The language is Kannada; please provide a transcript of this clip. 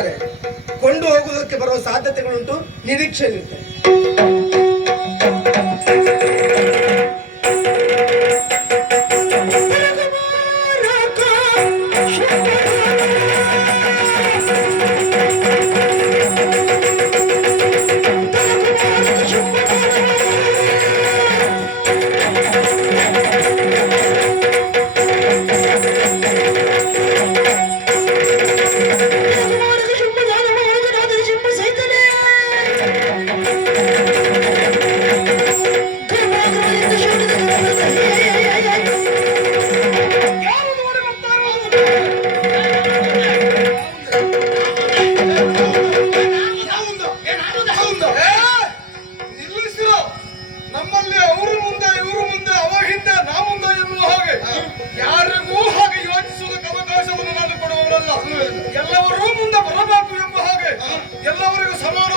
ಬರ್ತಾರೆ, ಕೊಂಡು ಹೋಗುವುದಕ್ಕೆ ಬರುವ ಸಾಧ್ಯತೆಗಳುಂಟು, ನಿರೀಕ್ಷೆ ಇರುತ್ತೆ. ಎಲ್ಲವರೂ ಮುಂದೆ ಬರಬೇಕು ಎಂಬ ಹಾಗೆ ಎಲ್ಲವರಿಗೂ ಸಮಾನ